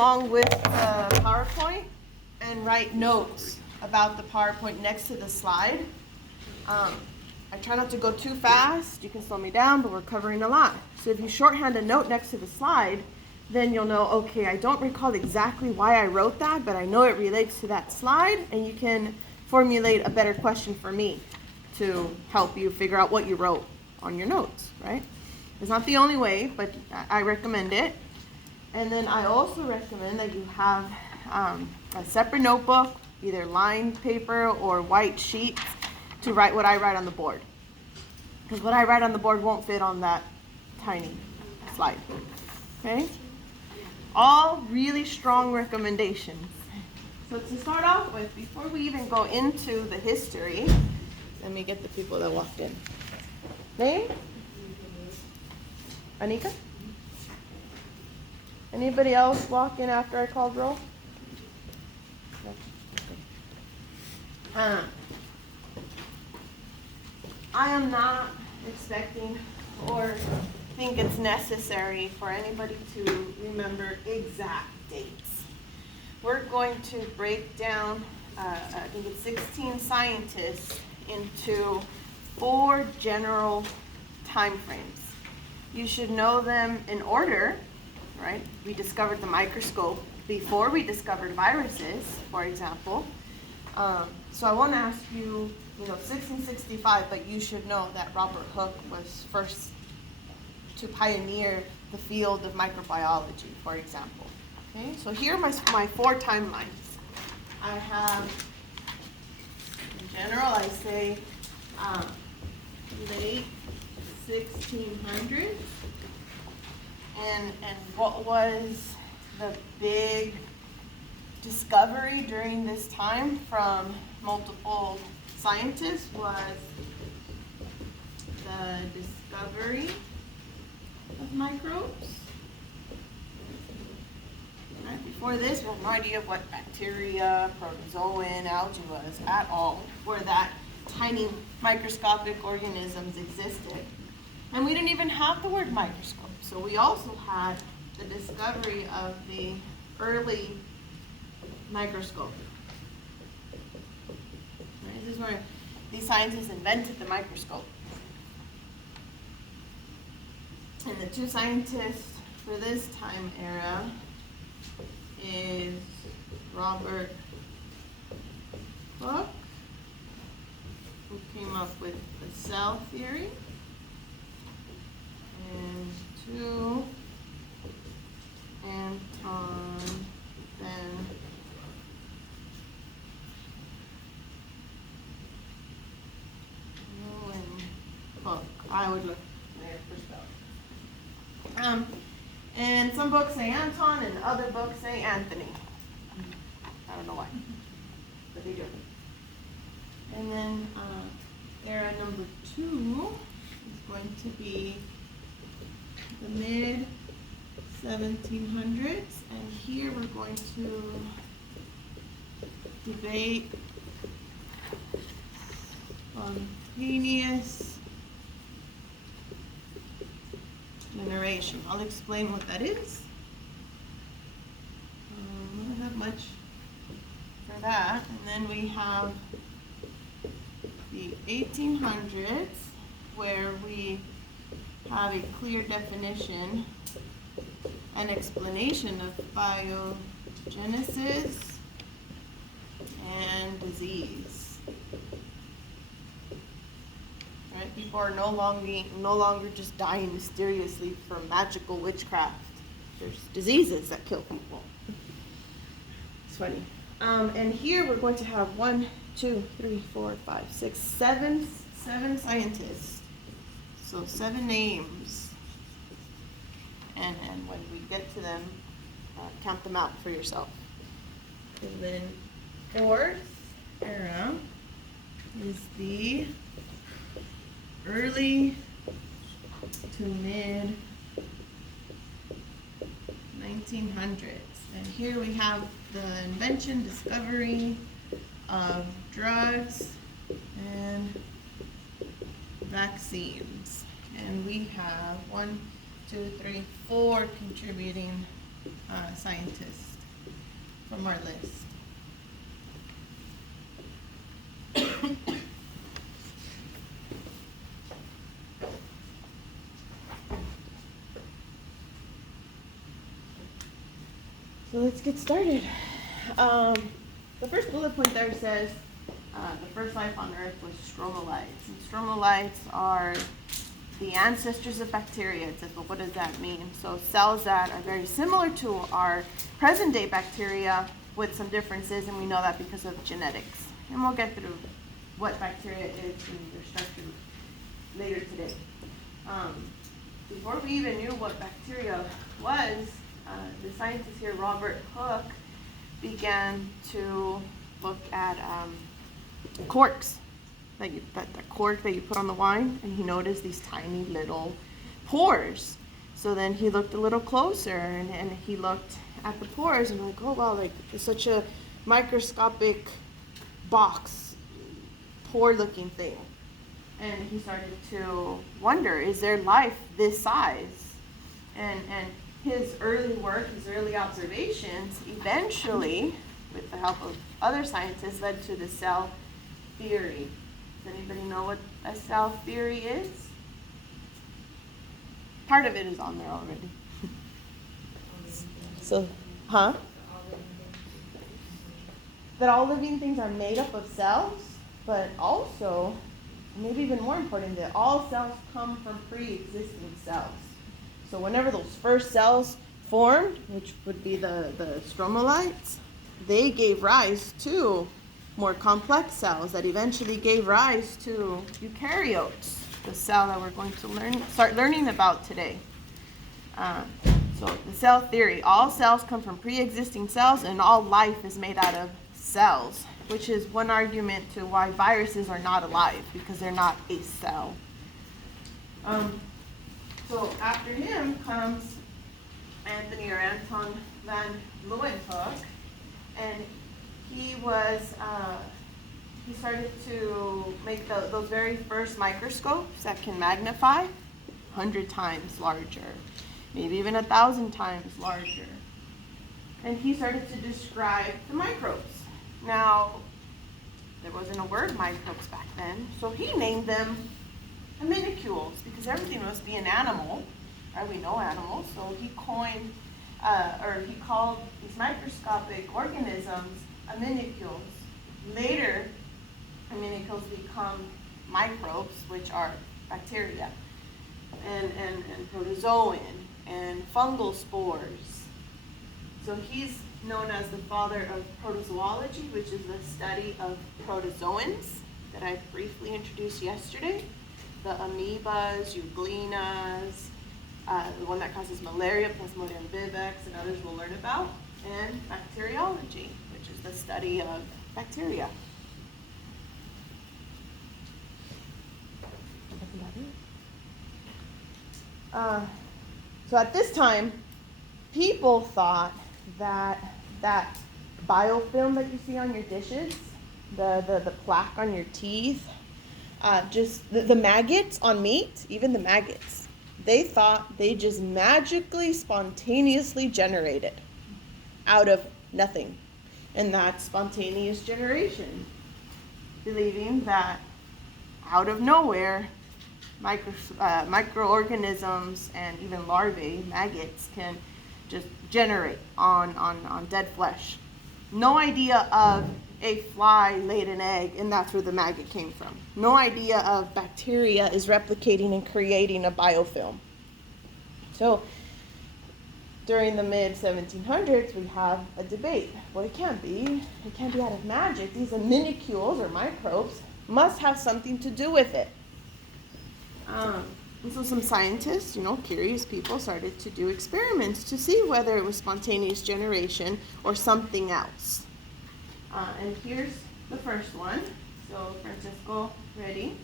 along with the PowerPoint and write notes about the PowerPoint next to the slide. I try not to go too fast. You can slow me down, but we're covering a lot. So if you shorthand a note next to the slide, then you'll know, okay, I don't recall exactly why I wrote that, but I know it relates to that slide, and you can formulate a better question for me to help you figure out what you wrote on your notes, right? It's not the only way, but I recommend it. And then I also recommend that you have a separate notebook, either lined paper or white sheets, to write what I write on the board. Because what I write on the board won't fit on that tiny slide. Okay? All really strong recommendations. So to start off with, before we even go into the history, let me get the people that walked in. Name? Anika? Anybody else walk in after I called roll? I am not expecting or think it's necessary for anybody to remember exact dates. We're going to break down, I think it's 16 scientists into 4 general time frames. You should know them in order, right? We discovered the microscope before we discovered viruses, for example. So I won't ask you, 1665, but you should know that Robert Hooke was first to pioneer the field of microbiology, for example. Okay, so here are my 4 timelines. I have, in general, I say late 1600s, and what was the big discovery during this time from multiple scientists was the discovery of microbes. Right? Before this, we had no idea of what bacteria, protozoan, algae was at all, where that tiny microscopic organisms existed. And we didn't even have the word microscope. So we also had the discovery of the early microscope. Right? This is where these scientists invented the microscope. And the 2 scientists for this time era is Robert Hooke, who came up with the cell theory, and 2, Anton van Leeuwenhoek. I would look there for spelling. And some books say Anton, and other books say Anthony. I don't know why, but they do. And then era number 2 is going to be the mid 1700s, and here we're going to debate spontaneous generation. I'll explain what that is. I don't have much for that. And then we have the 1800s, where we have a clear definition and explanation of biogenesis and disease. Right? People are no longer just dying mysteriously from magical witchcraft. There's diseases that kill people. It's funny. And here we're going to have 1, 2, 3, 4, 5, 6, 7 scientists. So 7 names. And when we get to them, count them out for yourself. And then 4th era is the early to mid 1900s. And here we have the invention, discovery of drugs and vaccines. And we have 1, 2, 3, 4 contributing scientists from our list. So let's get started. The first bullet point there says the first life on Earth was stromatolites. And stromatolites are the ancestors of bacteria. It says, but what does that mean? So cells that are very similar to our present day bacteria with some differences, and we know that because of genetics. And we'll get through what bacteria is and their structure later today. Before we even knew what bacteria was, the scientist here, Robert Hooke, began to look at corks, that cork that you put on the wine, and he noticed these tiny little pores. So then he looked a little closer, and he looked at the pores, and like, oh wow, like it's such a microscopic box, pore-looking thing. And he started to wonder, is there life this size? And his early work, his early observations, eventually, with the help of other scientists, led to the cell theory. Does anybody know what a cell theory is? Part of it is on there already. So, that all living things are made up of cells, but also, maybe even more important, that all cells come from pre-existing cells. So whenever those first cells formed, which would be the stromatolites, they gave rise to more complex cells that eventually gave rise to eukaryotes, the cell that we're going to start learning about today. So the cell theory, all cells come from pre-existing cells, and all life is made out of cells, which is one argument to why viruses are not alive, because they're not a cell. So after him comes Anthony or Anton van Leeuwenhoek, and he started to make those very first microscopes that can magnify 100 times larger, maybe even 1,000 times larger. And he started to describe the microbes. Now, there wasn't a word microbes back then, so he named them amincules, because everything must be an animal, right? We know animals, so he coined, he called these microscopic organisms amincules. Later, amincules become microbes, which are bacteria, and protozoan, and fungal spores. So he's known as the father of protozoology, which is the study of protozoans that I briefly introduced yesterday. The amoebas, euglenas, the one that causes malaria, Plasmodium vivax, and others we'll learn about, and bacteriology, which is the study of bacteria. So at this time, people thought that biofilm that you see on your dishes, the plaque on your teeth, just the maggots on meat, even the maggots, they thought they just magically, spontaneously generated out of nothing. And that's spontaneous generation. Believing that out of nowhere, microorganisms and even larvae, maggots, can just generate on dead flesh. No idea of a fly laid an egg, and that's where the maggot came from. No idea of bacteria is replicating and creating a biofilm. So during the mid-1700s, we have a debate. Well, it can't be. It can't be out of magic. These amincules, or microbes, must have something to do with it. And so some scientists, curious people, started to do experiments to see whether it was spontaneous generation or something else. And here's the first one. So Francisco Redi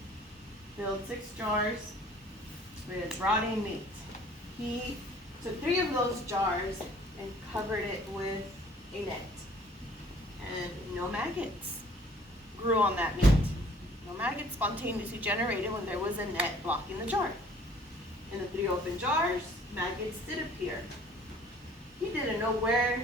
filled 6 jars with rotting meat. He took 3 of those jars and covered it with a net. And no maggots grew on that meat. No maggots spontaneously generated when there was a net blocking the jar. In the 3 open jars, maggots did appear. He didn't know where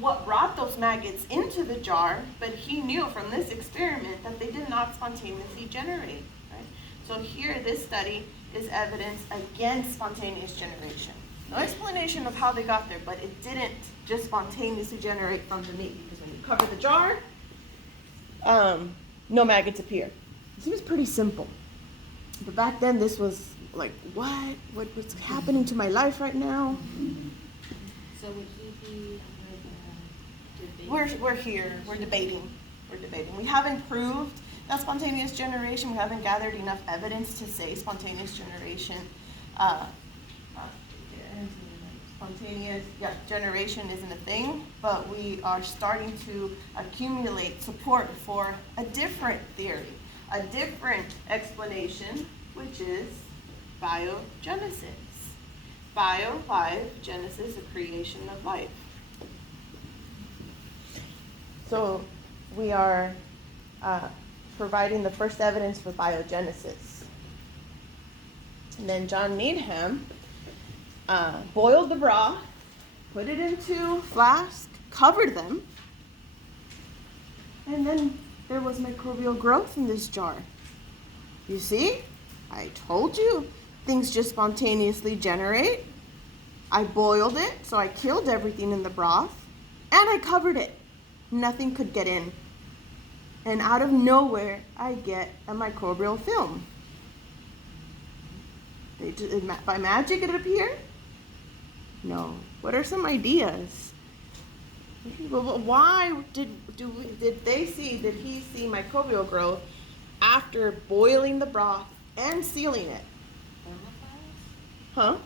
what brought those maggots into the jar, but he knew from this experiment that they did not spontaneously generate. Right? So here, this study is evidence against spontaneous generation. No explanation of how they got there, but it didn't just spontaneously generate from the meat, because when you cover the jar, no maggots appear. It seems pretty simple. But back then, this was like, what's happening to my life right now? So would he be under the debate? We're here. We're debating. We haven't proved that spontaneous generation. We haven't gathered enough evidence to say spontaneous generation. Generation isn't a thing, but we are starting to accumulate support for a different theory, a different explanation, which is biogenesis. Bio, life, genesis, a creation of life. So we are providing the first evidence for biogenesis. And then John Needham boiled the broth, put it into a flask, covered them, and then there was microbial growth in this jar. You see? I told you things just spontaneously generate. I boiled it, so I killed everything in the broth, and I covered it. Nothing could get in. And out of nowhere, I get a microbial film. By magic it appeared? No. What are some ideas? Well, why did he see microbial growth after boiling the broth and sealing it? Thermophiles? Huh?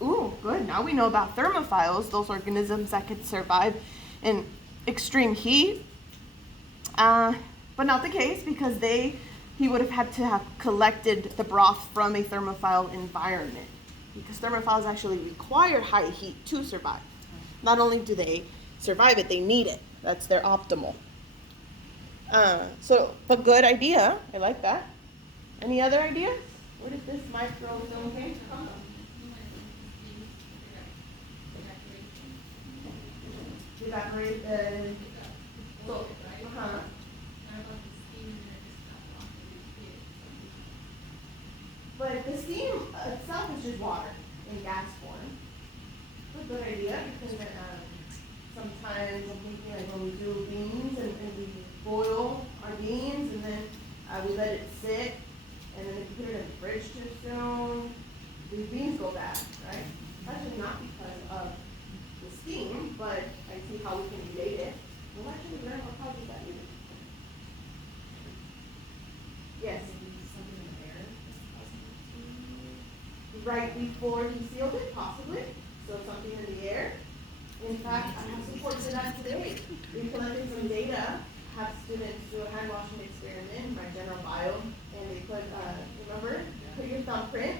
Thermophiles? Ooh, good. Now we know about thermophiles, those organisms that could survive in extreme heat. But not the case, because he would have had to have collected the broth from a thermophile environment, because thermophiles actually require high heat to survive. Not only do they survive it, they need it. That's their optimal. But good idea. I like that. Any other ideas? Where did this microfilm came from? Evaporate. But the steam itself is just water in gas form. It's a good idea, because sometimes I'm thinking, like, when we do beans and we boil our beans and then we let it sit, and then if you put it in the fridge too soon, the beans go bad, right? Actually not because of the steam, but I see how we can relate it. We'll actually learn what causes that either. Yes. Right before he sealed it, possibly. So something in the air. In fact, I have support for that today. We collected some data, have students do a hand washing experiment, my general bio, and they put, put your thumbprint.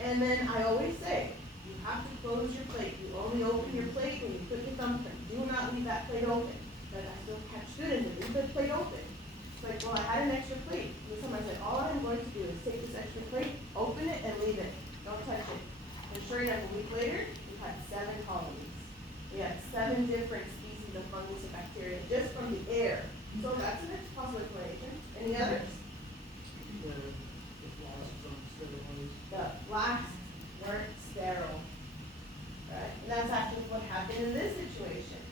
And then I always say, you have to close your plate. You only open your plate when you put your thumbprint. Do not leave that plate open. But I still catch students and leave the plate open. It's like, well, I had an extra plate. And somebody said, all I'm going to do is take this extra plate, open it, and leave it. Don't touch it. And sure enough, a week later, we had 7 colonies. We had 7 different species of fungus and bacteria just from the air. So that's an possible explanation. Any others? The flasks weren't sterile. Right? And that's actually what happened in this situation.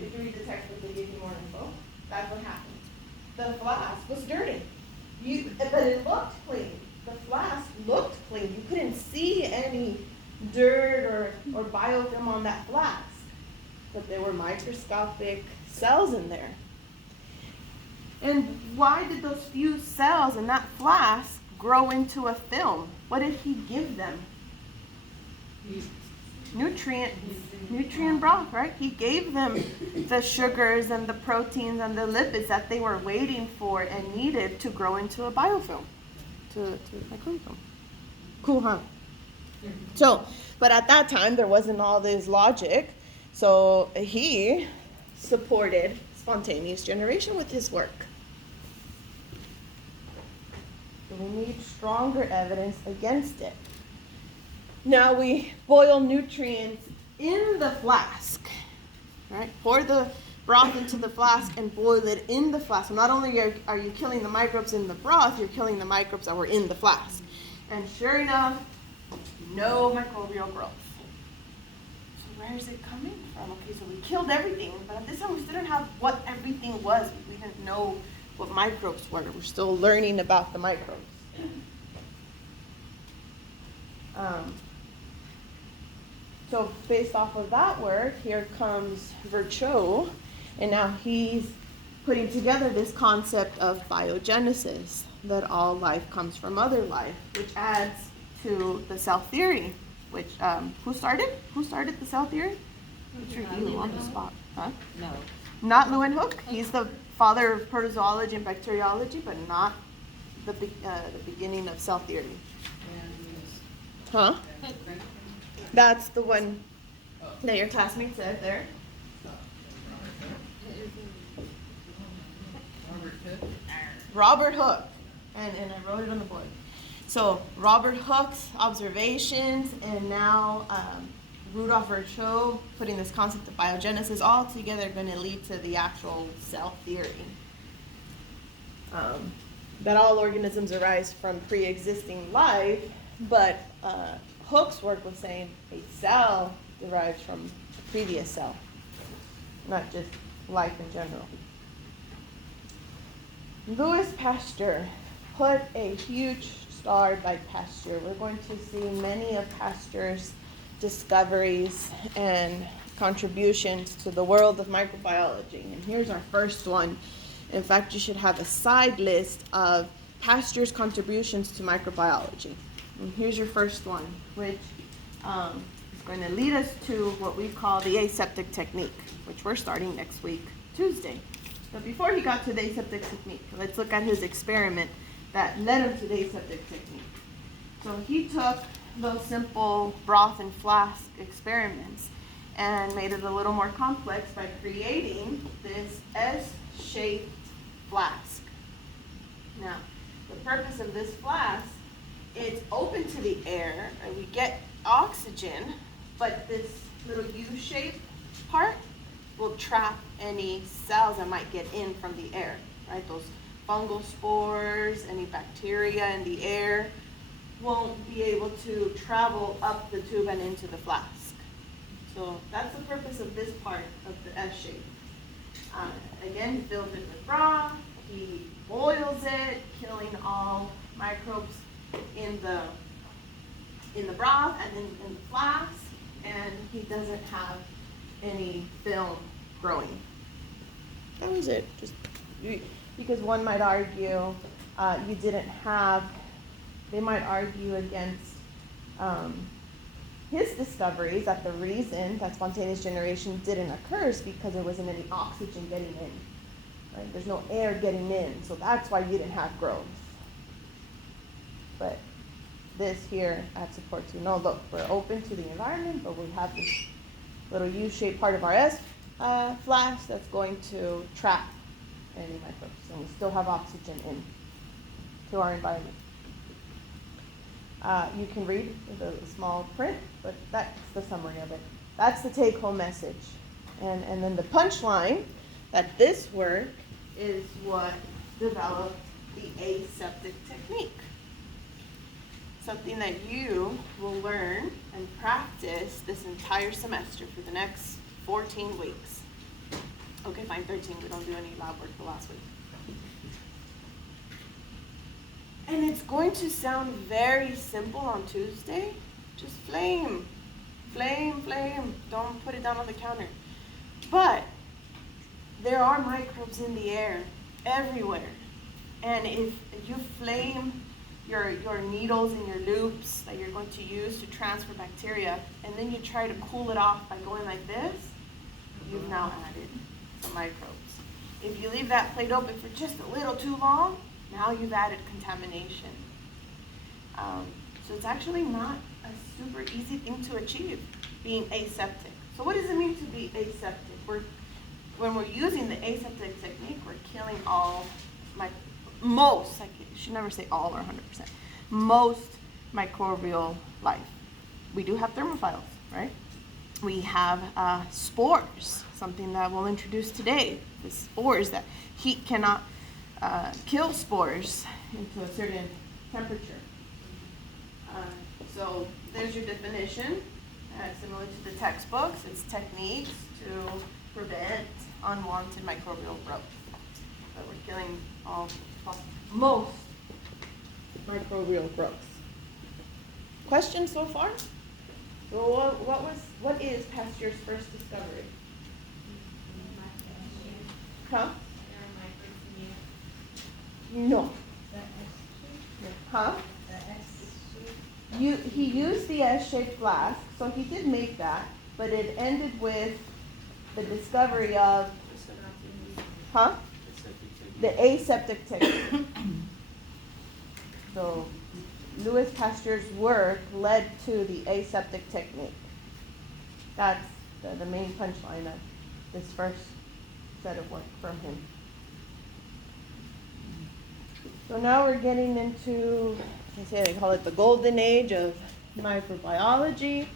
If you read the textbook, they give you more info. That's what happened. The flask was dirty. But it looked clean. The flask looked clean. You couldn't see any dirt or biofilm on that flask. But there were microscopic cells in there. And why did those few cells in that flask grow into a film? What did he give them? Nutrient broth, right? He gave them the sugars and the proteins and the lipids that they were waiting for and needed to grow into a biofilm, to microfilm. Cool, huh? So, but at that time there wasn't all this logic, so he supported spontaneous generation with his work. So we need stronger evidence against it. Now we boil nutrients in the flask. right? Pour the broth into the flask and boil it in the flask. So not only are you killing the microbes in the broth, you're killing the microbes that were in the flask. And sure enough, no microbial growth. So where is it coming from? Okay, so we killed everything, but at this time we still didn't have what everything was. We didn't know what microbes were. We're still learning about the microbes. So based off of that work, here comes Virchow, and now he's putting together this concept of biogenesis, that all life comes from other life, which adds to the cell theory, which, who started the cell theory? Let's review on the spot. Huh? No. Not Leeuwenhoek. He's the father of protozoology and bacteriology, but not the beginning of cell theory. Huh? That's the one that your classmate said there. Robert Hooke. And I wrote it on the board. So Robert Hooke's observations, and now Rudolf Virchow putting this concept of biogenesis all together are going to lead to the actual cell theory. That all organisms arise from pre-existing life, but Hooke's work was saying a cell derives from a previous cell, not just life in general. Louis Pasteur put a huge star by Pasteur. We're going to see many of Pasteur's discoveries and contributions to the world of microbiology. And here's our first one. In fact, you should have a side list of Pasteur's contributions to microbiology. And here's your first one, which is going to lead us to what we call the aseptic technique, which we're starting next week, Tuesday. But before he got to the aseptic technique, let's look at his experiment that led him to the aseptic technique. So he took those simple broth and flask experiments and made it a little more complex by creating this S-shaped flask. Now, the purpose of this flask, it's open to the air, and we get oxygen, but this little U-shaped part will trap any cells that might get in from the air, right? Those fungal spores, any bacteria in the air won't be able to travel up the tube and into the flask. So that's the purpose of this part of the S shape. Again, he fills it with broth, he boils it, killing all microbes in the broth and then in the flask, and he doesn't have any film growing. That was it. Just because one might argue you didn't have, they might argue against his discoveries that the reason that spontaneous generation didn't occur is because there wasn't any oxygen getting in. Right? There's no air getting in, so that's why you didn't have growth. But this here adds support to, no, look, we're open to the environment, but we have this little U-shaped part of our S flask that's going to trap any microbes, and we still have oxygen in to our environment. You can read the small print, but that's the summary of it. That's the take-home message. And then the punchline that this work is what developed the aseptic technique. Something that you will learn and practice this entire semester for the next 14 weeks. Okay, fine, 13. We don't do any lab work for last week. And it's going to sound very simple on Tuesday. Just flame. Flame, flame. Don't put it down on the counter. But there are microbes in the air everywhere. And if you flame your needles and your loops that you're going to use to transfer bacteria, and then you try to cool it off by going like this, you've now added the microbes. If you leave that plate open for just a little too long, now you've added contamination. So it's actually not a super easy thing to achieve, being aseptic. So what does it mean to be aseptic? When we're using the aseptic technique, we're killing all most, like you should never say all or 100%, most microbial life. We do have thermophiles, right? We have spores, something that we'll introduce today. The spores, that heat cannot kill spores into a certain temperature. So there's your definition. Similar to the textbooks, it's techniques to prevent unwanted microbial growth. So we're killing most microbial growth. Questions so far? So what is Pasteur's first discovery? Huh? No. Huh? He used the S-shaped flask, so he did make that, but it ended with the discovery of, the aseptic technique. So Louis Pasteur's work led to the aseptic technique. That's the main punchline of this first set of work from him. So now we're getting into, they call it the golden age of microbiology.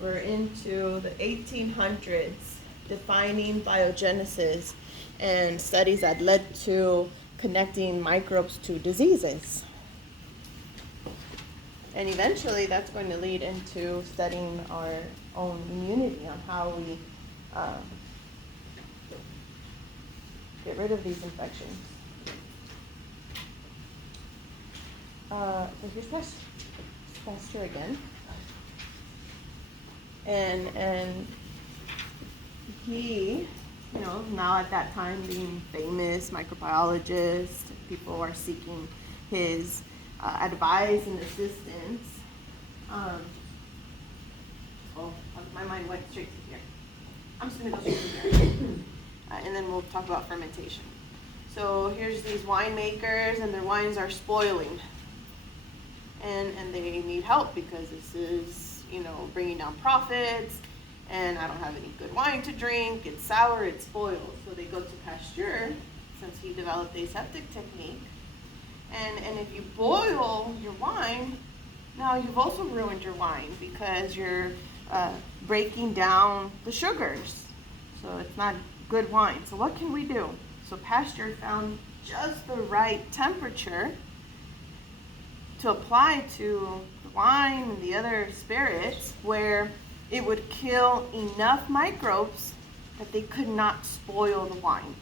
We're into the 1800s, defining biogenesis and studies that led to connecting microbes to diseases. And eventually that's going to lead into studying our own immunity, on how we get rid of these infections. So here's Pasteur again. And he, now at that time being famous microbiologist, people are seeking his advice and assistance. My mind went straight to here. I'm just gonna go straight to here. And then we'll talk about fermentation. So here's these winemakers, and their wines are spoiling. And they need help because this is, bringing down profits, and I don't have any good wine to drink. It's sour, it's spoiled. So they go to Pasteur, since he developed the aseptic technique. And if you boil your wine, now you've also ruined your wine because you're breaking down the sugars. So it's not good wine. So what can we do? So Pasteur found just the right temperature to apply to the wine and the other spirits, where it would kill enough microbes that they could not spoil the wine.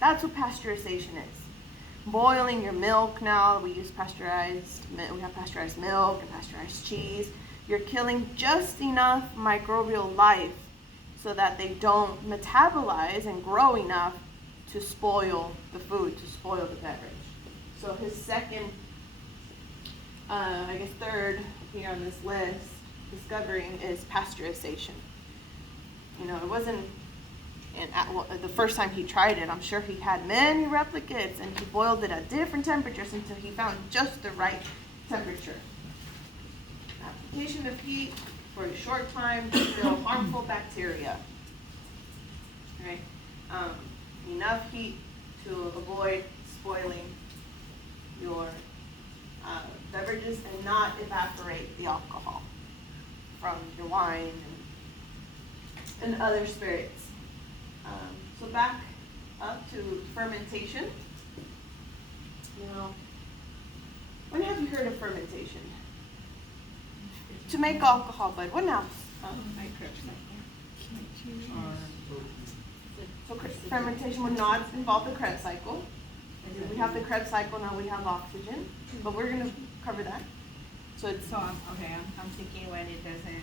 That's what pasteurization is. Boiling your milk now, we have pasteurized milk and pasteurized cheese. You're killing just enough microbial life so that they don't metabolize and grow enough to spoil the food, to spoil the beverage. So his second, third here on this list, discovering is pasteurization. It wasn't, the first time he tried it, I'm sure he had many replicates, and he boiled it at different temperatures until he found just the right temperature. Application of heat for a short time to kill harmful bacteria. Right? Enough heat to avoid spoiling your beverages and not evaporate the alcohol from your wine and other spirits. So back up to fermentation. Now, when have you heard of fermentation? To make alcohol, but what else? So fermentation would not involve the Krebs cycle. We have the Krebs cycle, now we have oxygen, but we're going to cover that. So it's I'm thinking when it doesn't.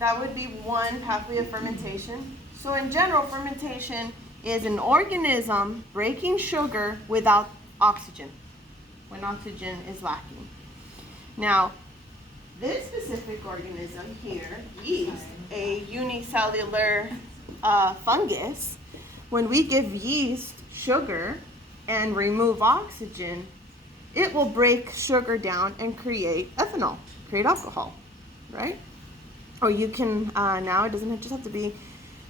that would be one pathway of fermentation. So in general, fermentation is an organism breaking sugar without oxygen, when oxygen is lacking. Now, this specific organism here, yeast, a unicellular fungus, when we give yeast sugar and remove oxygen, it will break sugar down and create ethanol, create alcohol, right? Or you can, now it doesn't just have to be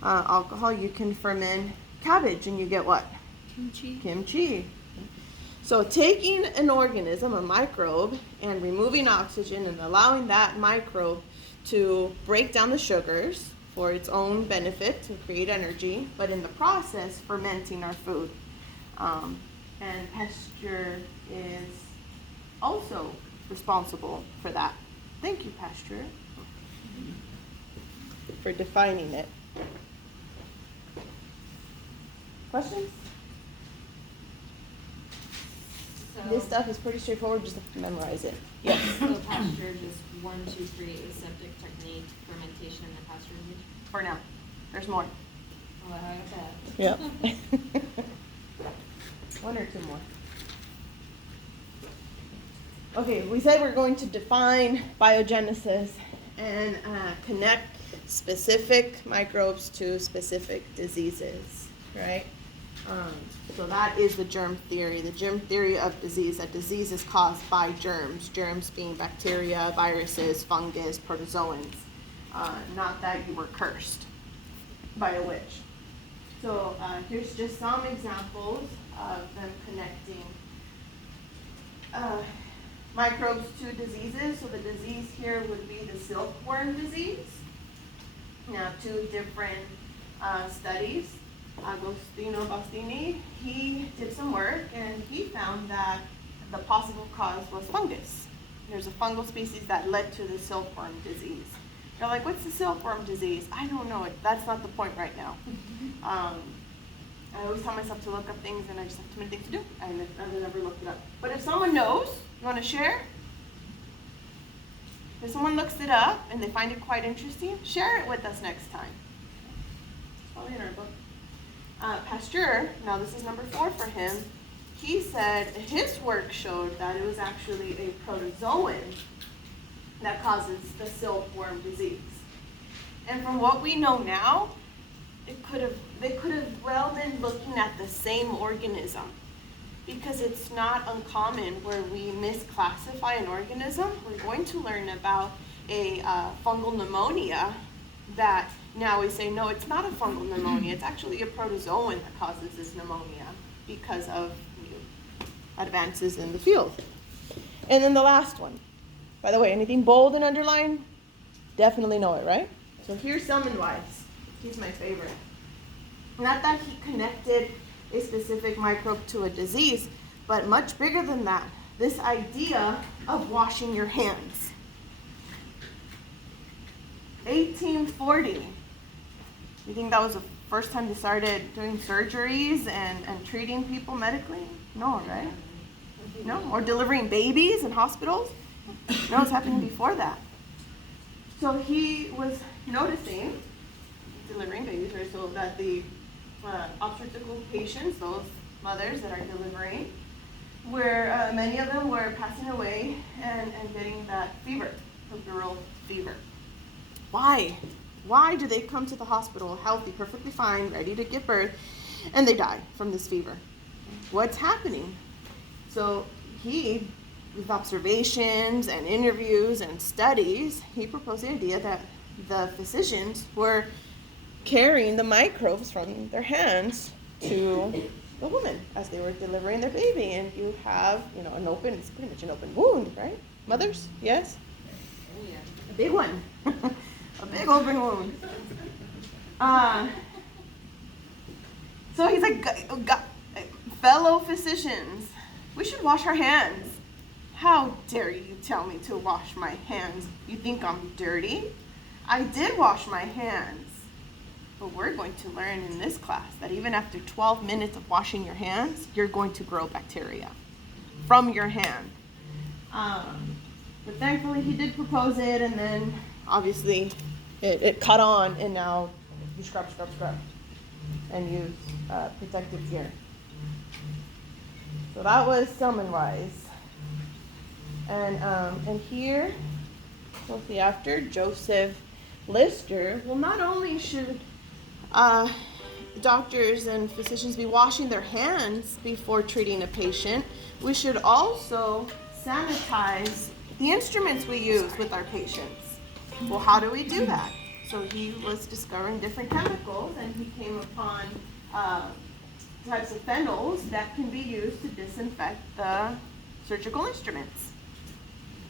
alcohol, you can ferment cabbage and you get what? Kimchi. Kimchi. So taking an organism, a microbe, and removing oxygen and allowing that microbe to break down the sugars for its own benefit to create energy, but in the process fermenting our food. And Pasteur is also responsible for that. Thank you, Pasteur, for defining it. Questions? So, This stuff is pretty straightforward, just have to memorize it. Yes. so Pasteur just 1, 2, 3 aseptic technique, fermentation in the pasteurization. For now. There's more. Oh, I like that. Yep. One or two more. Okay, we said we're going to define biogenesis and connect specific microbes to specific diseases, right? So that is the germ theory. The germ theory of disease, that disease is caused by germs, germs being bacteria, viruses, fungus, protozoans, not that you were cursed by a witch. So here's just some examples of them connecting microbes to diseases. So the disease here would be the silkworm disease. Now, two different studies. Agostino Bastini, he did some work and he found that the possible cause was fungus. There's a fungal species that led to the silkworm disease. You're like, what's the silkworm disease? I don't know. That's not the point right now. I always tell myself to look up things and I just have too many things to do. I never looked it up. But if someone knows, you want to share? If someone looks it up and they find it quite interesting, share it with us next time. It's probably in our book. Pasteur, now this is number 4 for him, he said his work showed that it was actually a protozoan that causes the silkworm disease. And from what we know now, they could have well been looking at the same organism, because it's not uncommon where we misclassify an organism. We're going to learn about a fungal pneumonia that now we say, no, it's not a fungal pneumonia. It's actually a protozoan that causes this pneumonia because of advances in the field. And then the last one. By the way, anything bold and underlined, definitely know it, right? So here's Semmelweis. He's my favorite. Not that he connected a specific microbe to a disease, but much bigger than that. This idea of washing your hands. 1840. You think that was the first time they started doing surgeries and treating people medically? No, right? No? Or delivering babies in hospitals? No, it's happening before that. So he was noticing, delivering babies, right, so that the obstetrical patients, those mothers that are delivering, where many of them were passing away and getting that fever, puerperal fever. Why? Why do they come to the hospital healthy, perfectly fine, ready to give birth, and they die from this fever? What's happening? So he, with observations and interviews and studies, he proposed the idea that the physicians were carrying the microbes from their hands to the woman as they were delivering their baby. And you have, it's pretty much an open wound, right? Mothers, yes? Oh, yeah. A big one. A big open wound. So he's like, fellow physicians, we should wash our hands. How dare you tell me to wash my hands? You think I'm dirty? I did wash my hands. But we're going to learn in this class that even after 12 minutes of washing your hands, you're going to grow bacteria from your hand. But thankfully he did propose it, and then obviously it caught on, and now you scrub, and use protective gear. So that was Semmelweis. And here, shortly after, Joseph Lister. Well, not only should doctors and physicians be washing their hands before treating a patient, we should also sanitize the instruments we use with our patients. Well, how do we do that? So he was discovering different chemicals, and he came upon types of phenols that can be used to disinfect the surgical instruments.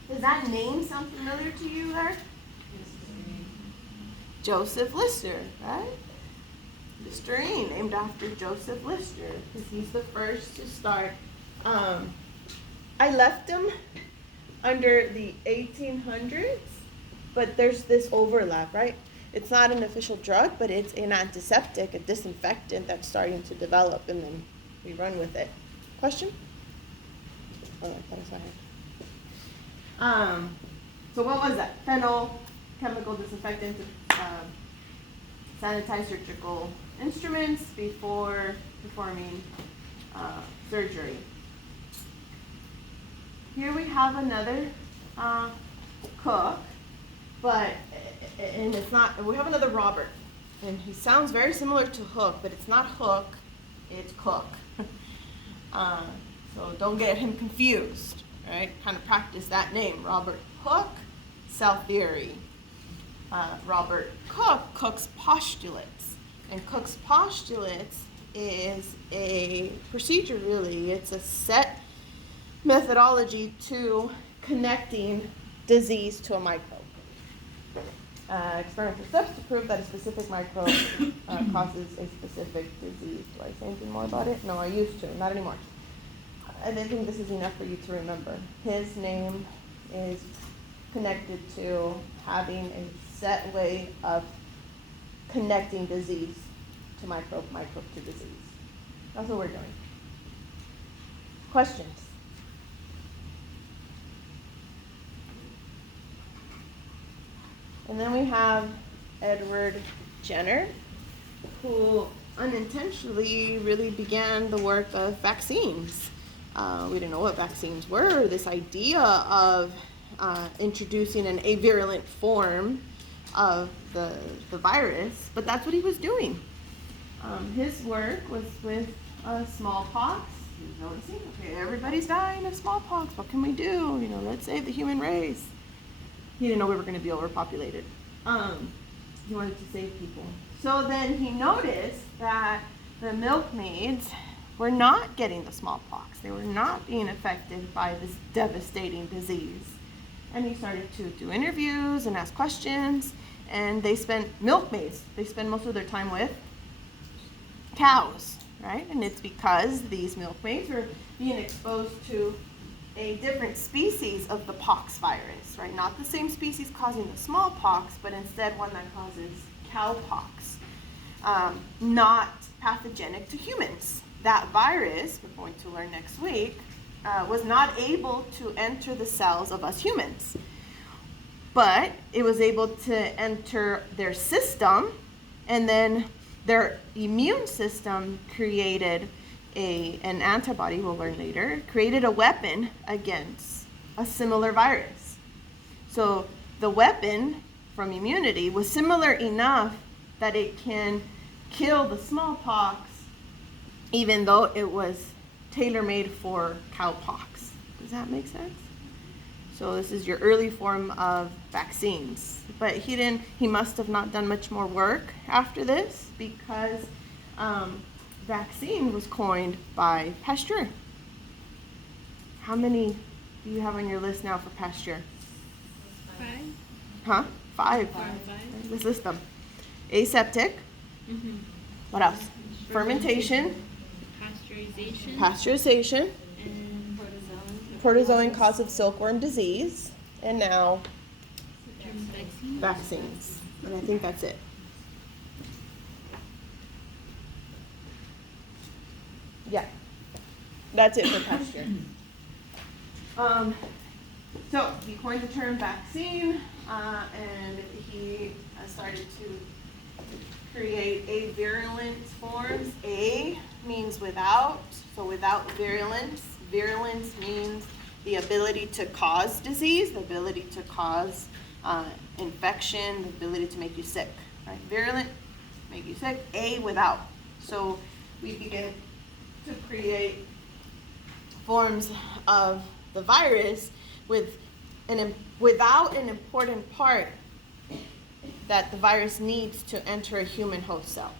Does that name sound familiar to you there? Joseph Lister, right? Listerine, named after Joseph Lister, because he's the first to start. I left him under the 1800s, but there's this overlap, right? It's not an official drug, but it's an antiseptic, a disinfectant that's starting to develop, and then we run with it. Question? Oh, I thought I saw her. So what was that? Phenol, chemical disinfectant to sanitize surgical instruments before performing surgery. Here we have another cook, and it's not, we have another Robert, and he sounds very similar to Hook, but it's not Hook, it's Cook. So don't get him confused, right? Kind of practice that name, Robert Hooke, cell theory. Robert Cook, Cook's postulates, and Cook's postulates is a procedure, really. It's a set methodology to connecting disease to a microbe. Experimental steps to prove that a specific microbe causes a specific disease. Do I say anything more about it? No, I used to, not anymore. I think this is enough for you to remember. His name is connected to having a set way of connecting disease to microbe to disease. That's what we're doing. Questions? And then we have Edward Jenner, who unintentionally really began the work of vaccines. We didn't know what vaccines were, this idea of introducing an avirulent form of the virus, but that's what he was doing. His work was with smallpox. He was noticing, okay, everybody's dying of smallpox. What can we do? Let's save the human race. He didn't know we were going to be overpopulated. He wanted to save people. So then he noticed that the milkmaids were not getting the smallpox. They were not being affected by this devastating disease. And he started to do interviews and ask questions. And milkmaids, they spend most of their time with cows, right? And it's because these milkmaids were being exposed to a different species of the pox virus, right? Not the same species causing the smallpox, but instead one that causes cowpox. Not pathogenic to humans. That virus, we're going to learn next week, was not able to enter the cells of us humans. But it was able to enter their system, and then their immune system created an antibody, we'll learn later, created a weapon against a similar virus. So the weapon from immunity was similar enough that it can kill the smallpox, even though it was tailor-made for cowpox. Does that make sense? So this is your early form of vaccines. But he must have not done much more work after this, because vaccine was coined by Pasteur. How many do you have on your list now for Pasteur? 5. Huh? 5. Let's list them. Aseptic. Mm-hmm. What else? Fermentation. Pasteurization. And Protozoan cause of silkworm disease. And now vaccines. And I think that's it. Yeah, that's it for Pasteur. So he coined the term vaccine, and he started to create avirulent forms. A means without, so without virulence. Virulence means the ability to cause disease, the ability to cause infection, the ability to make you sick. Right? Virulent, make you sick. A, without. So we begin to create forms of the virus without an important part that the virus needs to enter a human host cell.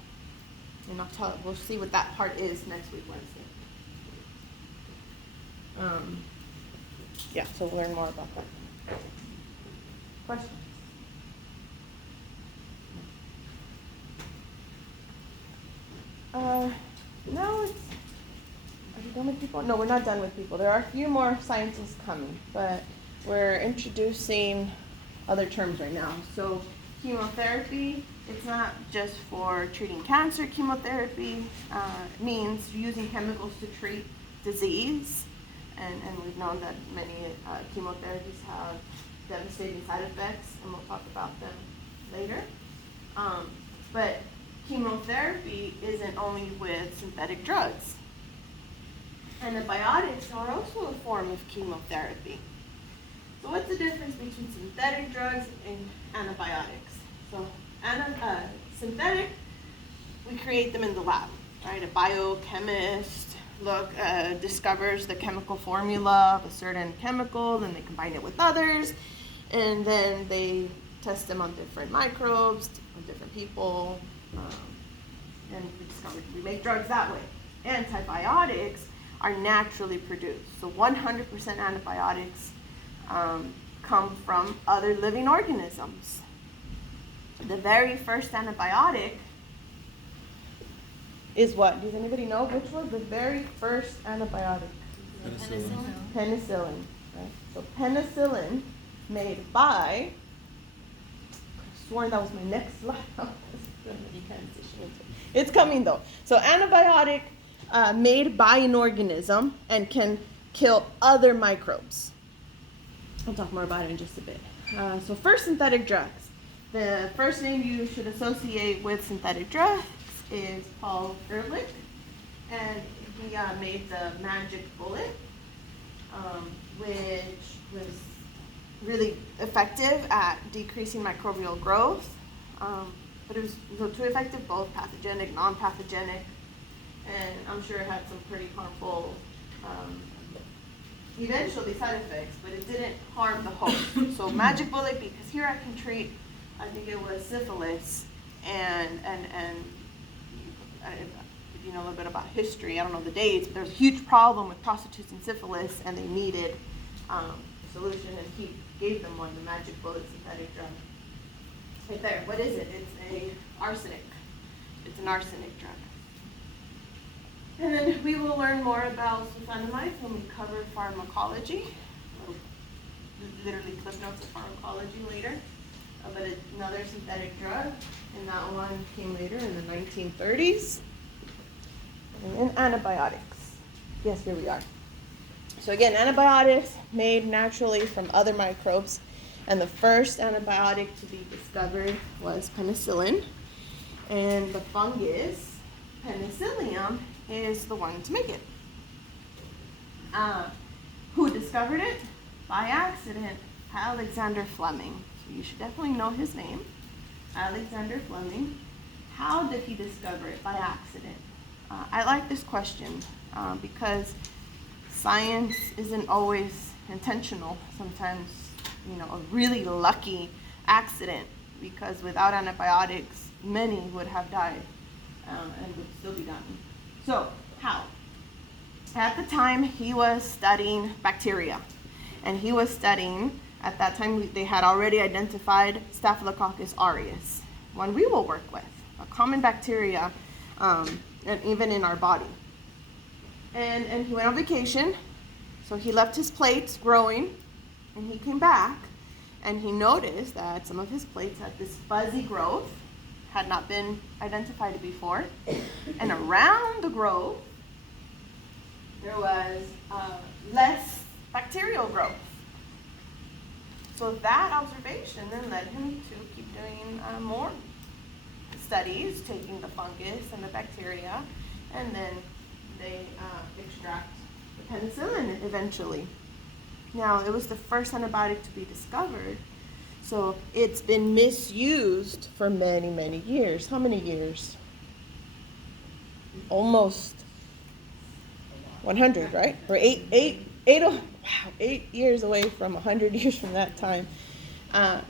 And we'll see what that part is next week, Wednesday. Yeah, so we'll learn more about that. Questions? No, are we done with people? No, we're not done with people. There are a few more sciences coming, but we're introducing other terms right now. So chemotherapy, it's not just for treating cancer. Chemotherapy means using chemicals to treat disease. And we've known that many chemotherapies have devastating side effects, and we'll talk about them later. But chemotherapy isn't only with synthetic drugs. Antibiotics are also a form of chemotherapy. So what's the difference between synthetic drugs and antibiotics? So synthetic, we create them in the lab, right? A biochemist discovers the chemical formula of a certain chemical, then they combine it with others, and then they test them on different microbes, on different people, and we make drugs that way. Antibiotics are naturally produced. So 100% antibiotics come from other living organisms. The very first antibiotic is what? Does anybody know which was the very first antibiotic? Penicillin. Right? So penicillin made by, I sworn that was my next slide. It's coming though. So antibiotic made by an organism and can kill other microbes. I'll talk more about it in just a bit. So first, synthetic drugs. The first name you should associate with synthetic drugs is Paul Ehrlich, and he made the magic bullet, which was really effective at decreasing microbial growth, but it was too effective, both pathogenic, non-pathogenic, and I'm sure it had some pretty harmful, eventually side effects, but it didn't harm the host. So magic bullet, because here I can treat, I think it was syphilis, and if you know a little bit about history, I don't know the dates, but there was a huge problem with prostitutes and syphilis, and they needed a solution, and he gave them one, the magic bullet synthetic drug. Right there, what is it? It's arsenic. It's an arsenic drug. And then we will learn more about sulfonamides when we cover pharmacology, literally cliff notes of pharmacology later. But another synthetic drug, and that one came later in the 1930s. And then antibiotics. Yes, here we are. So again, antibiotics made naturally from other microbes, and the first antibiotic to be discovered was penicillin, and the fungus Penicillium is the one to make it. Who discovered it? By accident, Alexander Fleming. So you should definitely know his name, Alexander Fleming. How did he discover it? By accident. I like this question because science isn't always intentional. Sometimes, a really lucky accident, because without antibiotics, many would have died and would still be dying. So, how? At the time, he was studying bacteria, and he was studying, at that time, they had already identified Staphylococcus aureus, one we will work with, a common bacteria, and even in our body. And he went on vacation, so he left his plates growing, and he came back, and he noticed that some of his plates had this fuzzy growth, had not been identified before, and around the growth, there was less bacterial growth. So that observation then led him to keep doing more studies, taking the fungus and the bacteria, and then they extract the penicillin eventually. Now, it was the first antibiotic to be discovered, so it's been misused for many, many years. How many years? Almost 100, right? We're 8 years away from 100 years from that time.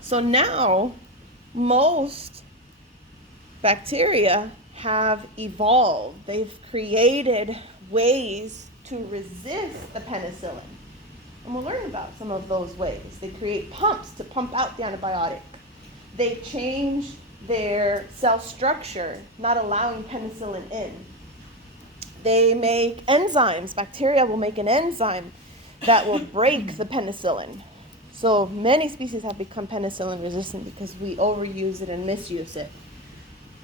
So now, most bacteria have evolved. They've created ways to resist the penicillin. And we'll learn about some of those ways. They create pumps to pump out the antibiotic. They change their cell structure, not allowing penicillin in. They make enzymes. Bacteria will make an enzyme that will break the penicillin. So many species have become penicillin resistant because we overuse it and misuse it.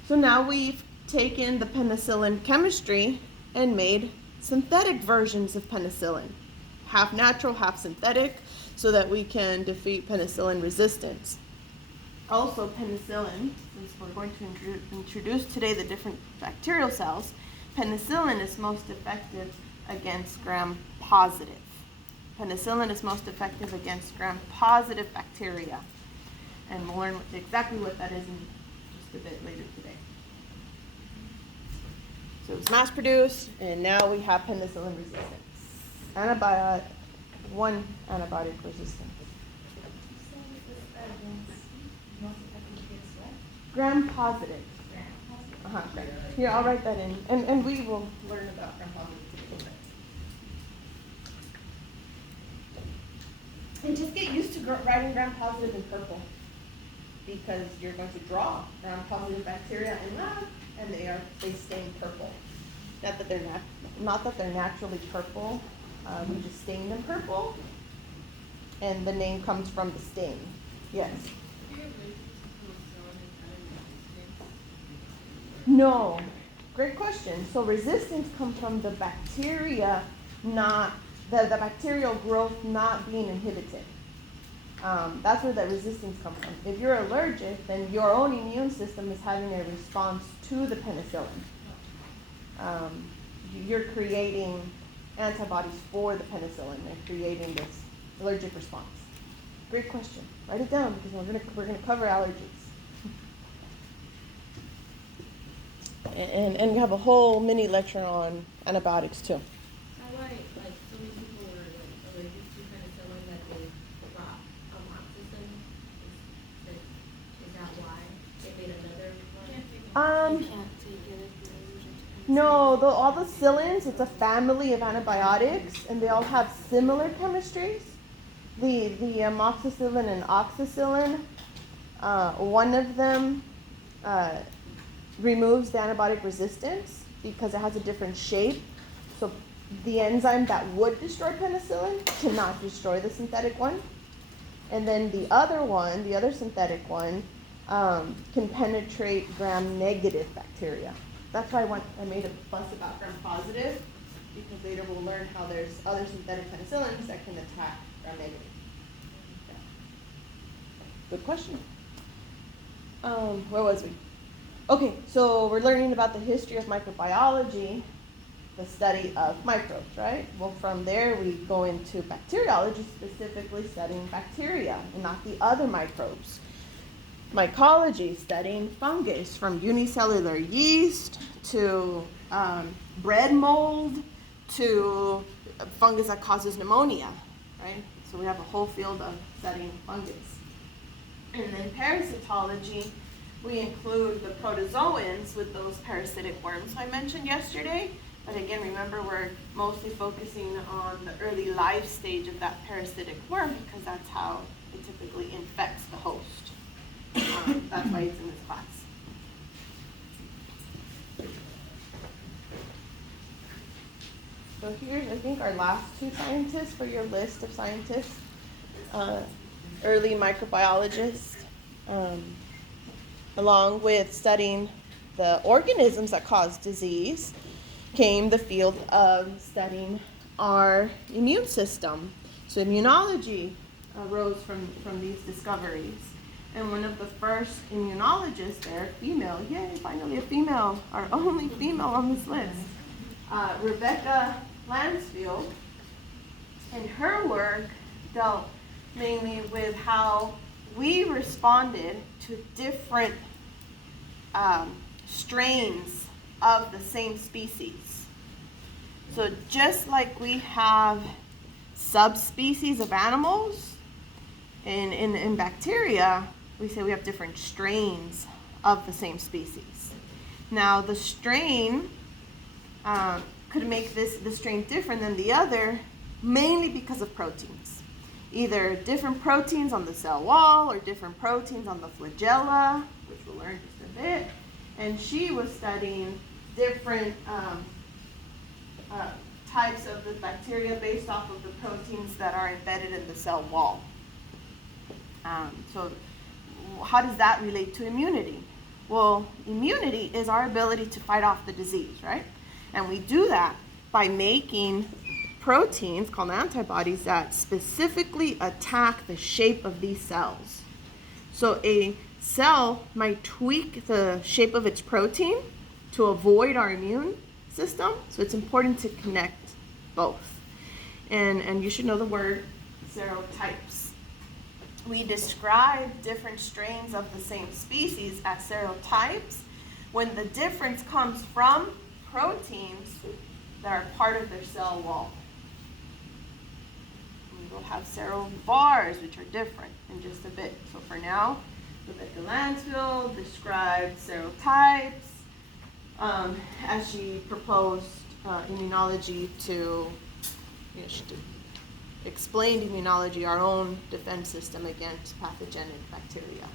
So now we've taken the penicillin chemistry and made synthetic versions of penicillin, half natural, half synthetic, so that we can defeat penicillin resistance. Also, penicillin, since we're going to introduce today the different bacterial cells, penicillin is most effective against gram-positive. Penicillin is most effective against gram-positive bacteria. And we'll learn exactly what that is in just a bit later today. So it was mass-produced, and now we have penicillin resistance. One antibiotic resistance. Gram-positive. Here, I'll write that in, and we will learn about gram-positive a little bit. And just get used to writing gram-positive in purple, because you're going to draw gram-positive bacteria in lab, and they stain purple. Not that they're naturally purple. We just stain them purple, and the name comes from the stain. Yes. No. Great question. So resistance comes from the bacteria, not the bacterial growth not being inhibited. That's where the resistance comes from. If you're allergic, then your own immune system is having a response to the penicillin. You're creating antibodies for the penicillin and creating this allergic response. Great question. Write it down because we're gonna cover allergies. And we have a whole mini lecture on antibiotics too. Why, like, so many people were like allergic to penicillin that they brought amoxicillin? Is that why they made another one? You can't take it if you're allergic to penicillin. No, all the psyllins, it's a family of antibiotics, and they all have similar chemistries. The amoxicillin and oxacillin, one of them removes the antibiotic resistance because it has a different shape. So the enzyme that would destroy penicillin cannot destroy the synthetic one. And then the other synthetic one, can penetrate gram-negative bacteria. That's why I made a fuss about gram-positive, because later we'll learn how there's other synthetic penicillins that can attack gram-negative. Yeah. Good question. Where was we? Okay, so we're learning about the history of microbiology, the study of microbes, right? Well, from there we go into bacteriology, specifically studying bacteria and not the other microbes. Mycology, studying fungus, from unicellular yeast to bread mold to fungus that causes pneumonia, right? So we have a whole field of studying fungus. And then parasitology, we include the protozoans with those parasitic worms I mentioned yesterday. But again, remember, we're mostly focusing on the early life stage of that parasitic worm because that's how it typically infects the host. That's why it's in this class. So here's, I think, our last two scientists for your list of scientists. Early microbiologists. Along with studying the organisms that cause disease, came the field of studying our immune system. So immunology arose from these discoveries. And one of the first immunologists there, female, yay, finally a female, our only female on this list, Rebecca Lansfield, and her work dealt mainly with how we responded to different strains of the same species. So just like we have subspecies of animals, in bacteria, we say we have different strains of the same species. Now the strain could make the strain different than the other, mainly because of proteins. Either different proteins on the cell wall or different proteins on the flagella, which we'll learn in just a bit. And she was studying different types of the bacteria based off of the proteins that are embedded in the cell wall. So how does that relate to immunity? Well, immunity is our ability to fight off the disease, right? And we do that by making proteins called antibodies that specifically attack the shape of these cells. So a cell might tweak the shape of its protein to avoid our immune system. So it's important to connect both. And you should know the word serotypes. We describe different strains of the same species as serotypes when the difference comes from proteins that are part of their cell wall. We will have serobars, which are different in just a bit. So for now, Rebecca Lansfield described serotypes as she proposed immunology to, she explained immunology, our own defense system against pathogenic bacteria.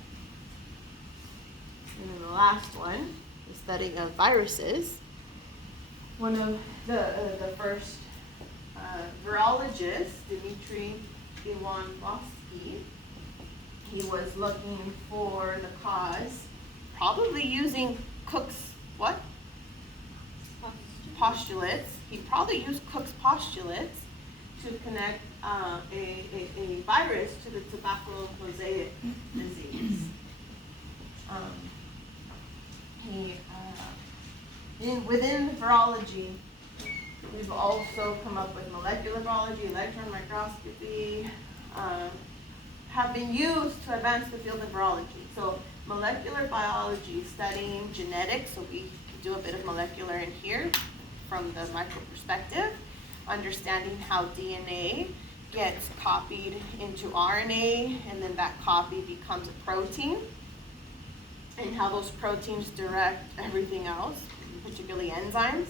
And then the last one, the study of viruses. One of the first virologists, Dmitry Ivanovsky, he was looking for the cause, probably using Cook's what? Postulates. He probably used Cook's postulates to connect a virus to the tobacco mosaic disease. Within virology, we've also come up with molecular virology, electron microscopy, have been used to advance the field of virology. So molecular biology, studying genetics, so we do a bit of molecular in here from the micro perspective, understanding how DNA gets copied into RNA, and then that copy becomes a protein, and how those proteins direct everything else, particularly enzymes.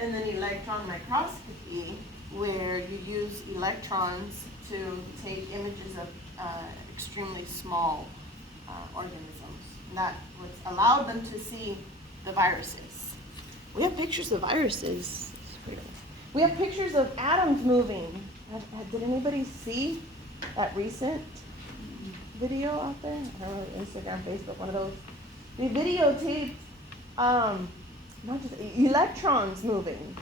And then electron microscopy, where you use electrons to take images of extremely small organisms. And that allowed them to see the viruses. We have pictures of viruses. We have pictures of atoms moving. Did anybody see that recent video out there? I don't know, Instagram, Facebook, one of those. We videotaped not just electrons moving.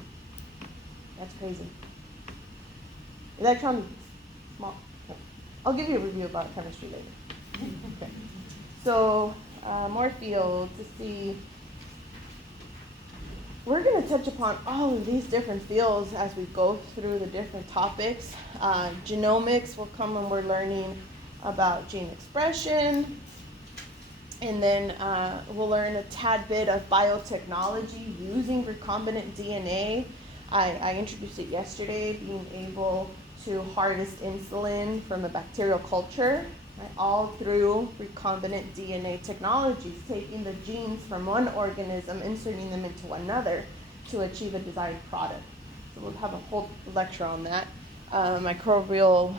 That's crazy. Electrons, small. I'll give you a review about chemistry later. Okay. So more field to see. We're going to touch upon all of these different fields as we go through the different topics. Genomics will come when we're learning about gene expression. And then we'll learn a tad bit of biotechnology using recombinant DNA. I introduced it yesterday, being able to harvest insulin from a bacterial culture, right, all through recombinant DNA technologies, taking the genes from one organism, inserting them into another to achieve a desired product. So we'll have a whole lecture on that. Microbial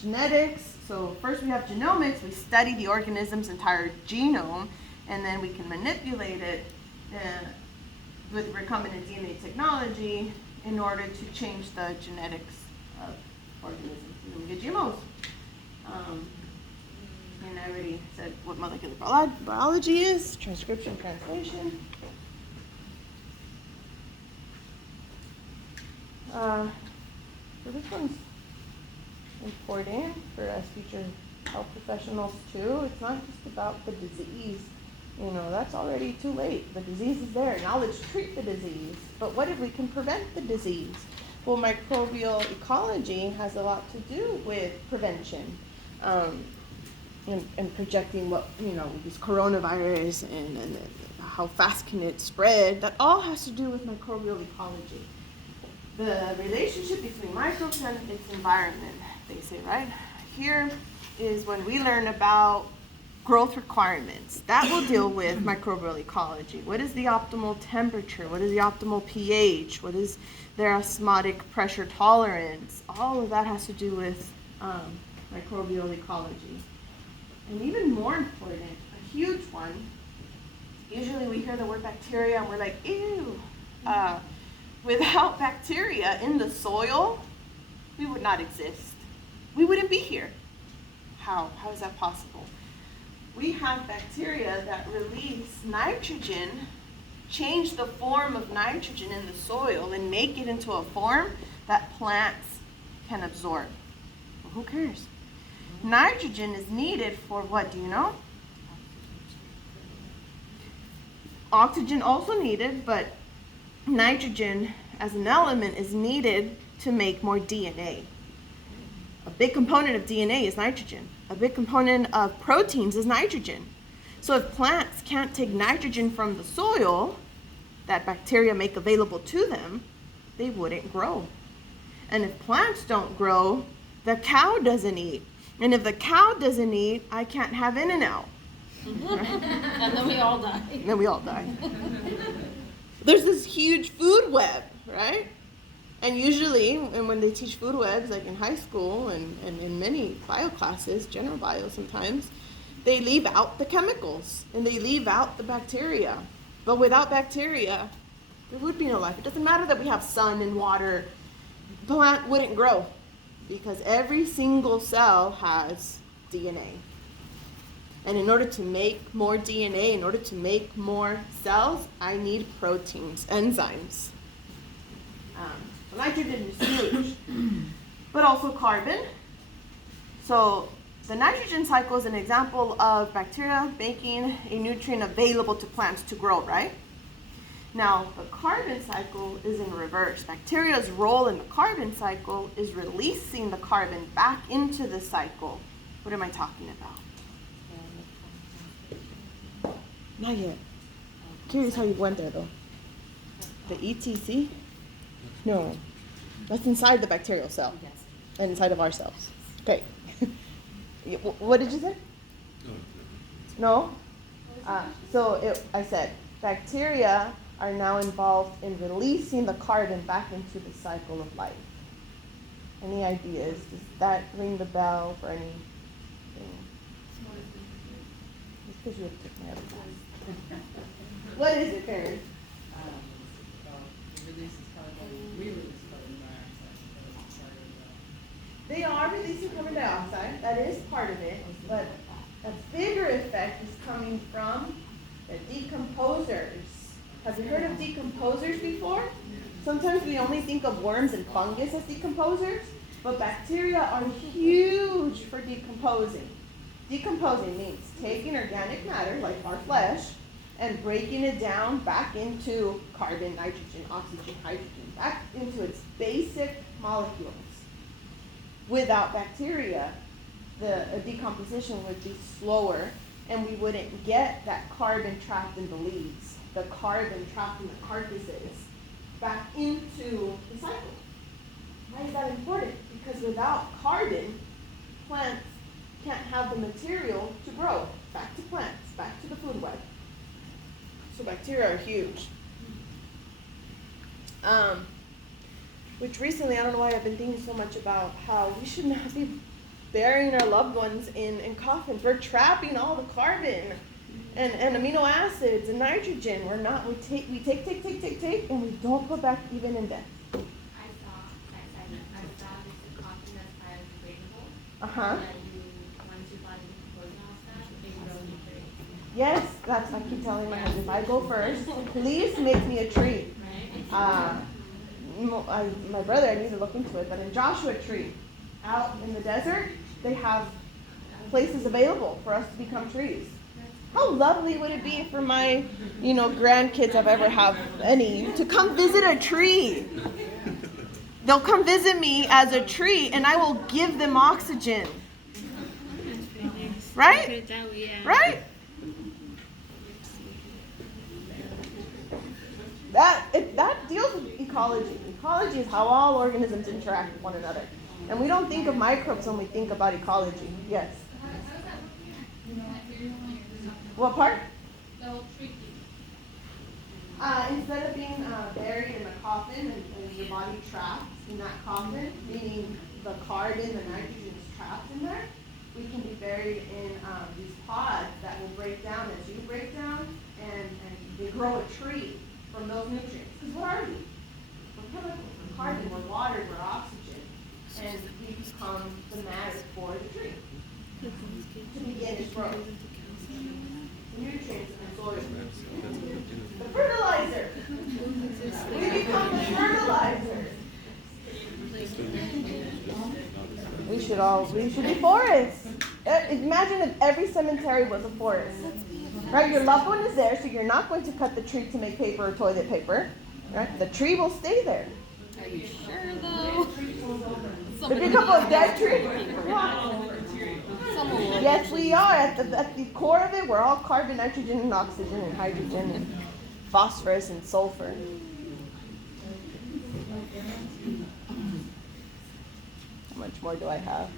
genetics. So first we have genomics. We study the organism's entire genome, and then we can manipulate it with recombinant DNA technology in order to change the genetics of organisms. And then we get GMOs. And I already said what molecular biology is, transcription, translation. So this one's important for us future health professionals too. It's not just about the disease. That's already too late. The disease is there. Now let's treat the disease. But what if we can prevent the disease? Well, microbial ecology has a lot to do with prevention and projecting what, this coronavirus and how fast can it spread. That all has to do with microbial ecology. The relationship between microbes and its environment, they say, right? Here is when we learn about growth requirements. That will deal with microbial ecology. What is the optimal temperature? What is the optimal pH? What is their osmotic pressure tolerance? All of that has to do with microbial ecology. And even more important, a huge one, usually we hear the word bacteria and we're like, ew. Without bacteria in the soil, we would not exist. We wouldn't be here. How is that possible? We have bacteria that release nitrogen, change the form of nitrogen in the soil and make it into a form that plants can absorb. Well, who cares? Nitrogen is needed for what, do you know? Oxygen also needed, but nitrogen as an element is needed to make more DNA. A big component of DNA is nitrogen. A big component of proteins is nitrogen. So if plants can't take nitrogen from the soil that bacteria make available to them, they wouldn't grow. And if plants don't grow, the cow doesn't eat. And if the cow doesn't eat, I can't have In-N-Out. And then we all die. And then we all die. There's this huge food web, right? And usually, and when they teach food webs, like in high school and in many bio classes, general bio sometimes, they leave out the chemicals and they leave out the bacteria. But without bacteria, there would be no life. It doesn't matter that we have sun and water. The plant wouldn't grow because every single cell has DNA. And in order to make more DNA, in order to make more cells, I need proteins, enzymes. Nitrogen is huge, but also carbon. So the nitrogen cycle is an example of bacteria making a nutrient available to plants to grow, right? Now, the carbon cycle is in reverse. Bacteria's role in the carbon cycle is releasing the carbon back into the cycle. What am I talking about? Not yet. Curious how you went there, though. The ETC? No, that's inside the bacterial cell and inside of our cells. Okay. What did you say? No? I said bacteria are now involved in releasing the carbon back into the cycle of life. Any ideas? Does that ring the bell for anything? It's because you have to take my other class. What is it, Karen? They are releasing carbon dioxide. That is part of it. But a bigger effect is coming from the decomposers. Have you heard of decomposers before? Sometimes we only think of worms and fungus as decomposers, but bacteria are huge for decomposing. Decomposing means taking organic matter, like our flesh, and breaking it down back into carbon, nitrogen, oxygen, hydrogen, back into its basic molecules. Without bacteria, the decomposition would be slower, and we wouldn't get that carbon trapped in the leaves, the carbon trapped in the carcasses, back into the cycle. Why is that important? Because without carbon, plants can't have the material to grow. Back to plants, back to the food web. So bacteria are huge. Which recently, I don't know why I've been thinking so much about how we should not be burying our loved ones in coffins. We're trapping all the carbon and amino acids and nitrogen. We're not, we take, and we don't go back even in death. I saw this coffin that's biodegradable. Uh-huh. That once you buy the decomposing all stuff, they grow new trees. Yes, I keep telling my husband, if I go first, please make me a tree. Right? My brother, I need to look into it, but in Joshua Tree, out in the desert, they have places available for us to become trees. How lovely would it be for my, grandkids, if I ever have any, to come visit a tree? They'll come visit me as a tree, and I will give them oxygen. Right? Right? That deals with ecology. Ecology is how all organisms interact with one another. And we don't think of microbes when we think about ecology. Yes? How does that What part? The whole tree. Instead of being buried in a coffin and your body trapped in that coffin, meaning the carbon, the nitrogen is trapped in there, we can be buried in these pods that will break down as you break down, and they grow a tree from those nutrients. Because what are we? We're chemicals, we're carbon, we're water, we're oxygen, and we become the matter for the tree to begin its growth. The nutrients and soil. The fertilizer. We become the fertilizer. We should be forests. Imagine if every cemetery was a forest. Right? Your loved one is there, so you're not going to cut the tree to make paper or toilet paper. Right? The tree will stay there. Are you sure though? There'd be a couple of dead trees. Yes, we are. At the core of it, we're all carbon, nitrogen, and oxygen, and hydrogen, and phosphorus, and sulfur. How much more do I have?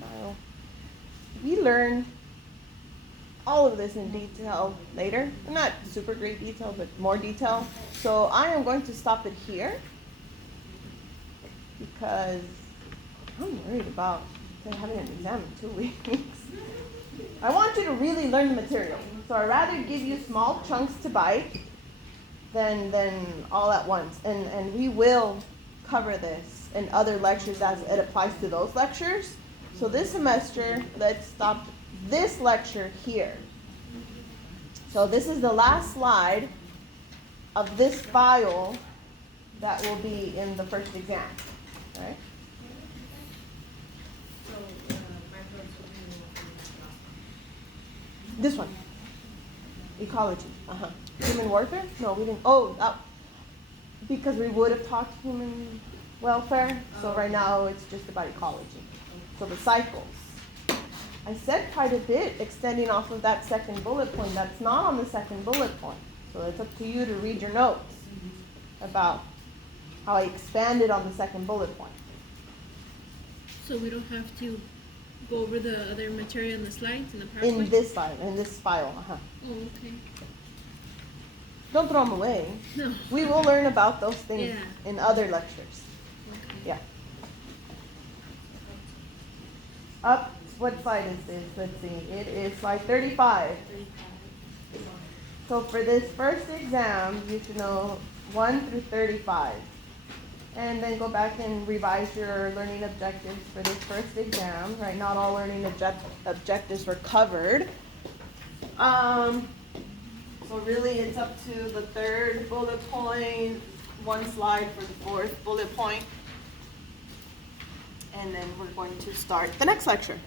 Now, we learn all of this in detail later. Not super great detail, but more detail. So I am going to stop it here because I'm worried about having an exam in 2 weeks. I want you to really learn the material. So I'd rather give you small chunks to bite than all at once. And we will cover this in other lectures as it applies to those lectures. So this semester, let's stop this lecture here. So this is the last slide of this file that will be in the first exam. Right? So, microbes will be This one. Ecology. Human warfare? No, we didn't. Oh, because we would have talked human welfare. So right now it's just about ecology. So the cycles. I said quite a bit extending off of that second bullet point. That's not on the second bullet point. So it's up to you to read your notes about how I expanded on the second bullet point. So we don't have to go over the other material in the slides in the PowerPoint? In this file. Oh, okay. Don't throw them away. No. We will learn about those things Yeah. in other lectures. Okay. Yeah. Up, what slide is this? Let's see. It is slide 35. So for this first exam, you should know 1 through 35. And then go back and revise your learning objectives for this first exam. Right, not all learning objectives were covered. So really it's up to the third bullet point, one slide for the fourth bullet point. And then we're going to start the next lecture.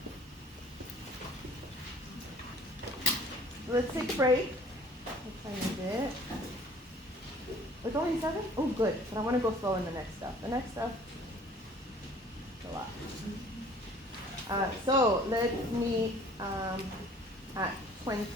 Let's take a break. What time is it? It's only 7? Oh, good. But I want to go slow in the next stuff. The next stuff, it's a lot. So let's meet at 20.